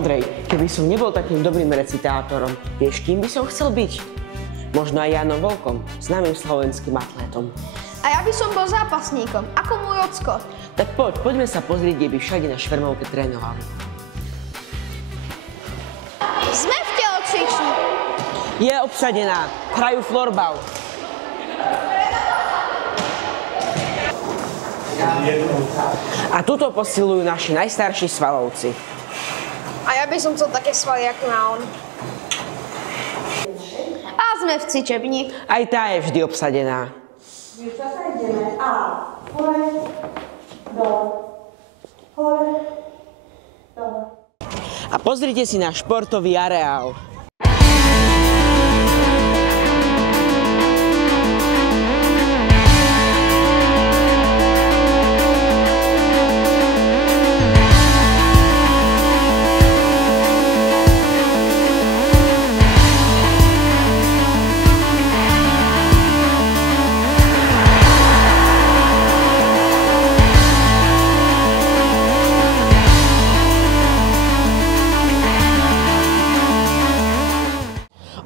Ondrej, keby som nebol takým dobrým recitátorom, vieš, kým by som chcel byť? Možno aj Jánom Volkom, známym slovenským atlétom. A ja by som bol zápasníkom, ako môj ocko. Tak poďme sa pozrieť, kde by všade na švermovke trénovali. Sme v telocvični. Je obsadená. Hrajú florbal. A tuto posilujú naši najstarší svalovci. A ja by som chcel také svaly, ako má on. A sme v cvičebni. Aj tá je vždy obsadená. Dievčatá, ideme. A hore, dole, hore, dole. A pozrite si na športový areál.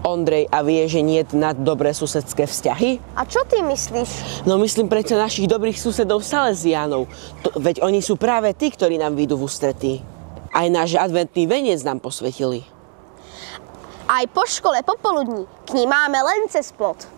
Ondrej, a vie, že nie je nad dobré susedské vzťahy? A čo ty myslíš? No myslím predsa našich dobrých susedov Salesiánov. Veď oni sú práve tí, ktorí nám vyjdú v ústretí. Aj náš adventný veniec nám posvetili. Aj po škole popoludní k ní máme len cez plot.